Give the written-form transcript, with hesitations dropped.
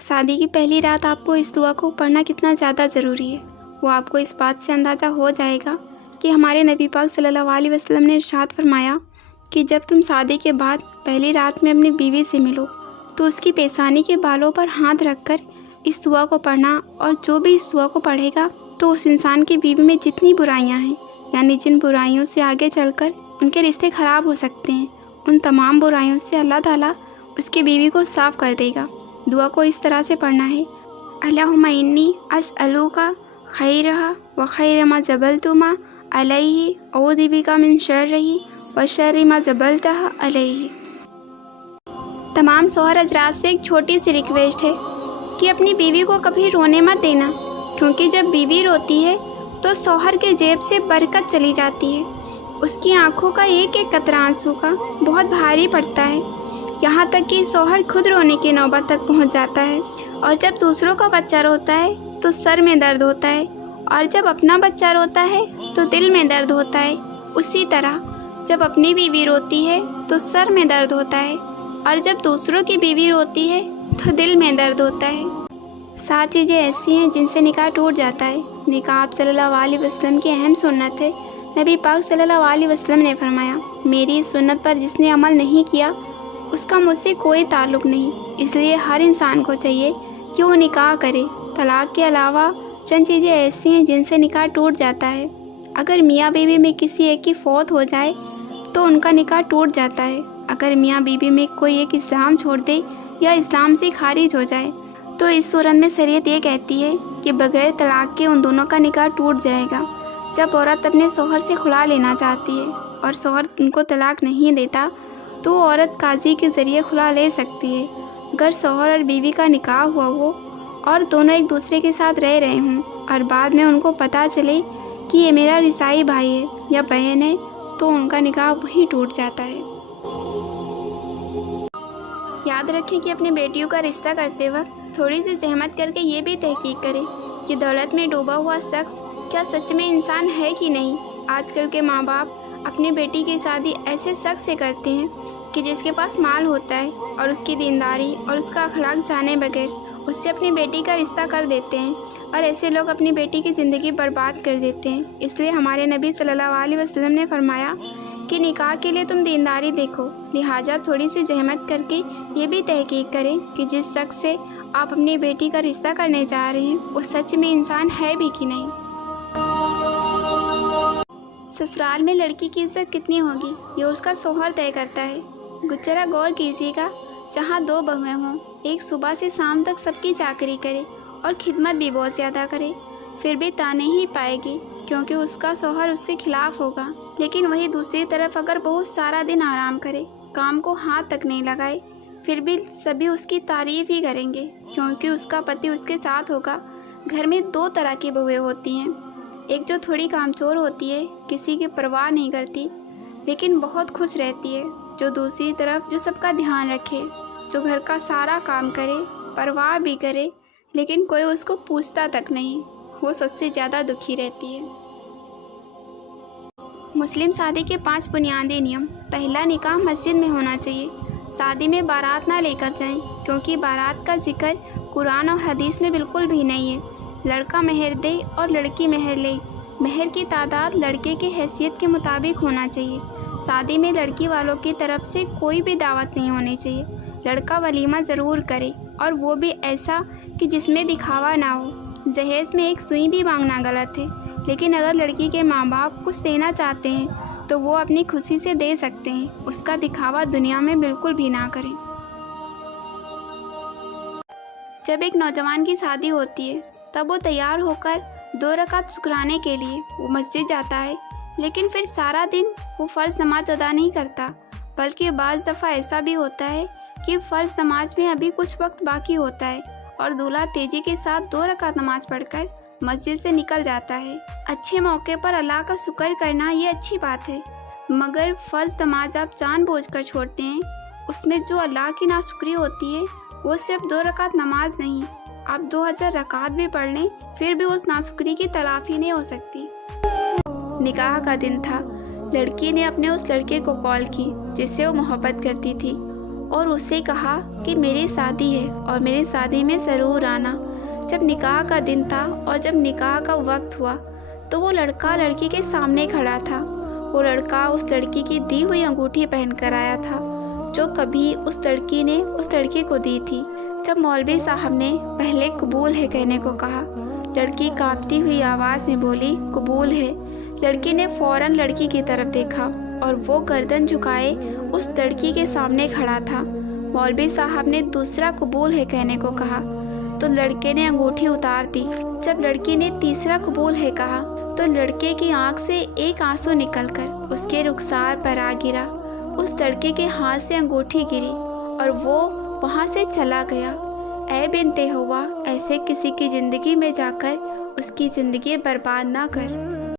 शादी की पहली रात आपको इस दुआ को पढ़ना कितना ज़्यादा ज़रूरी है, वो आपको इस बात से अंदाज़ा हो जाएगा कि हमारे नबी पाक सल्लल्लाहु अलैहि वसल्लम ने इरशाद फरमाया कि जब तुम शादी के बाद पहली रात में अपनी बीवी से मिलो तो उसकी पेशानी के बालों पर हाथ रखकर इस दुआ को पढ़ना, और जो भी इस दुआ को पढ़ेगा तो उस इंसान की बीवी में जितनी बुराइयां हैं, यानी जिन बुराइयों से आगे चलकर उनके रिश्ते ख़राब हो सकते हैं, उन तमाम बुराइयों से अल्लाह ताला उसकी बीवी को साफ़ कर देगा। दुआ को इस तरह से पढ़ना है, अल्लाहुम्मा इन्नी अस्अलुका खैरहा व खैर मा जबलतुमा अलैहि औज़ु बिका मिन शर्रिही व शर्रि मा जबलतहा अलैहि। तमाम शौहर हज़रात से एक छोटी सी रिक्वेस्ट है कि अपनी बीवी को कभी रोने मत देना, क्योंकि जब बीवी रोती है तो शौहर के जेब से बरकत चली जाती है। उसकी आंखों का एक एक कतरा आंसू का बहुत भारी पड़ता है, यहाँ तक कि शौहर खुद रोने की नौबत तक पहुँच जाता है। और जब दूसरों का बच्चा रोता है तो सर में दर्द होता है, और जब अपना बच्चा रोता है तो दिल में दर्द होता है। उसी तरह जब अपनी बीवी रोती है तो सर में दर्द होता है, और जब दूसरों की बीवी रोती है तो दिल में दर्द होता है। 7 चीज़ें ऐसी हैं जिनसे निकाह टूट जाता है। निकाह आप सल्लल्लाहु अलैहि वसल्लम की अहम सुन्नत है। नबी पाक सल्लल्लाहु अलैहि वसल्लम ने फरमाया, मेरी इस सुन्नत पर जिसने अमल नहीं किया उसका मुझसे कोई ताल्लुक़ नहीं। इसलिए हर इंसान को चाहिए कि वो निकाह करे। तलाक़ के अलावा चंद चीज़ें ऐसी हैं जिनसे निकाह टूट जाता है। अगर मियाँ बीवी में किसी एक की फौत हो जाए तो उनका निकाह टूट जाता है। अगर मियाँ बीवी में कोई एक इस्लाम छोड़ दे या इस्लाम से खारिज हो जाए तो इस सूरत में शरीयत ये कहती है कि बग़ैर तलाक़ के उन दोनों का निकाह टूट जाएगा। जब औरत अपने शौहर से खुला लेना चाहती है और शौहर उनको तलाक़ नहीं देता तो औरत काजी के ज़रिए खुला ले सकती है। अगर शौहर और बीवी का निकाह हुआ हो और दोनों एक दूसरे के साथ रह रहे हों और बाद में उनको पता चले कि ये मेरा रिसाई भाई है या बहन है, तो उनका निकाह वहीं टूट जाता है। याद रखें कि अपनी बेटियों का रिश्ता करते वक्त थोड़ी सी जहमत करके ये भी तहकीक करें कि दौलत में डूबा हुआ शख्स क्या सच में इंसान है कि नहीं। आजकल के माँ बाप अपनी बेटी की शादी ऐसे शख्स से करते हैं कि जिसके पास माल होता है और उसकी दीनदारी और उसका अखलाक जाने बगैर उससे अपनी बेटी का रिश्ता कर देते हैं, और ऐसे लोग अपनी बेटी की ज़िंदगी बर्बाद कर देते हैं। इसलिए हमारे नबी सल्लल्लाहु अलैहि वसल्लम ने फरमाया कि निकाह के लिए तुम दीनदारी देखो, लिहाजा थोड़ी सी जहमत करके ये भी तहकीक करें कि जिस शख्स से आप अपनी बेटी का रिश्ता करने जा रहे हैं वो सच में इंसान है भी कि नहीं। ससुराल में लड़की की इज्जत कितनी होगी ये उसका शौहर तय करता है। गुजरा गौर कीजिएगा, जहाँ 2 बहुएं हों, एक सुबह से शाम तक सबकी चाकरी करे और खिदमत भी बहुत ज़्यादा करे, फिर भी ताने ही पाएगी क्योंकि उसका शौहर उसके खिलाफ होगा। लेकिन वही दूसरी तरफ अगर बहुत सारा दिन आराम करे, काम को हाथ तक नहीं लगाए, फिर भी सभी उसकी तारीफ़ ही करेंगे क्योंकि उसका पति उसके साथ होगा। घर में 2 तरह की बहुएं होती हैं, एक जो थोड़ी कामचोर होती है, किसी की परवाह नहीं करती लेकिन बहुत खुश रहती है, जो दूसरी तरफ जो सबका ध्यान रखे, जो घर का सारा काम करे, परवाह भी करे लेकिन कोई उसको पूछता तक नहीं, वो सबसे ज़्यादा दुखी रहती है। मुस्लिम शादी के 5 बुनियादी नियम। पहला, निकाह मस्जिद में होना चाहिए। शादी में बारात ना लेकर जाएं क्योंकि बारात का जिक्र कुरान और हदीस में बिल्कुल भी नहीं है। लड़का मेहर दे और लड़की मेहर ले। मेहर की तादाद लड़के की हैसियत के मुताबिक होना चाहिए। शादी में लड़की वालों की तरफ से कोई भी दावत नहीं होनी चाहिए। लड़का वलीमा ज़रूर करे और वो भी ऐसा कि जिसमें दिखावा ना हो। जहेज़ में एक सुई भी मांगना गलत है, लेकिन अगर लड़की के माँ बाप कुछ देना चाहते हैं तो वो अपनी खुशी से दे सकते हैं, उसका दिखावा दुनिया में बिल्कुल भी ना करें। जब एक नौजवान की शादी होती है तब वो तैयार होकर 2 रकात शुक्राने के लिए वो मस्जिद जाता है, लेकिन फिर सारा दिन वो फ़र्ज़ नमाज अदा नहीं करता, बल्कि बाज़ दफ़ा ऐसा भी होता है कि फ़र्ज़ नमाज में अभी कुछ वक्त बाकी होता है और दूल्हा तेज़ी के साथ 2 रकात नमाज पढ़कर मस्जिद से निकल जाता है। अच्छे मौके पर अल्लाह का शुक्र करना ये अच्छी बात है, मगर फ़र्ज़ नमाज आप जानबूझकर छोड़ते हैं, उसमें जो अल्लाह की नाशुक्री होती है वो सिर्फ 2 रकात नमाज नहीं, आप 2000 रकात भी पढ़ लें फिर भी उस नाशुक्री की तलाफ़ी नहीं हो सकती। निकाह का दिन था। लड़की ने अपने उस लड़के को कॉल की जिससे वो मोहब्बत करती थी। اور اس سے کہا کہ میری شادی ہے اور میری شادی میں ضرور آنا۔ جب نکاح کا دن تھا اور جب نکاح کا وقت ہوا تو وہ لڑکا لڑکی کے سامنے کھڑا تھا۔ وہ لڑکا اس لڑکی کی دی ہوئی انگوٹھی پہن کر آیا تھا جو کبھی اس لڑکی نے اس لڑکی کو دی تھی۔ جب مولوی صاحب نے پہلے قبول ہے کہنے کو کہا، لڑکی کانپتی ہوئی آواز میں بولی قبول ہے۔ لڑکی نے فوراً لڑکی کی طرف دیکھا اور وہ گردن جھکائے اس لڑکی کے سامنے کھڑا تھا۔ مولوی صاحب نے دوسرا قبول ہے کہنے کو کہا تو لڑکے نے انگوٹھی اتار دی۔ جب لڑکی نے تیسرا قبول ہے کہا تو لڑکے کی آنکھ سے ایک آنسو نکل کر اس کے رخسار پر آ گرا۔ اس لڑکے کے ہاتھ سے انگوٹھی گری اور وہ وہاں سے چلا گیا۔ اے بنت ہوا، ایسے کسی کی زندگی میں جا کر اس کی زندگی برباد نہ کر۔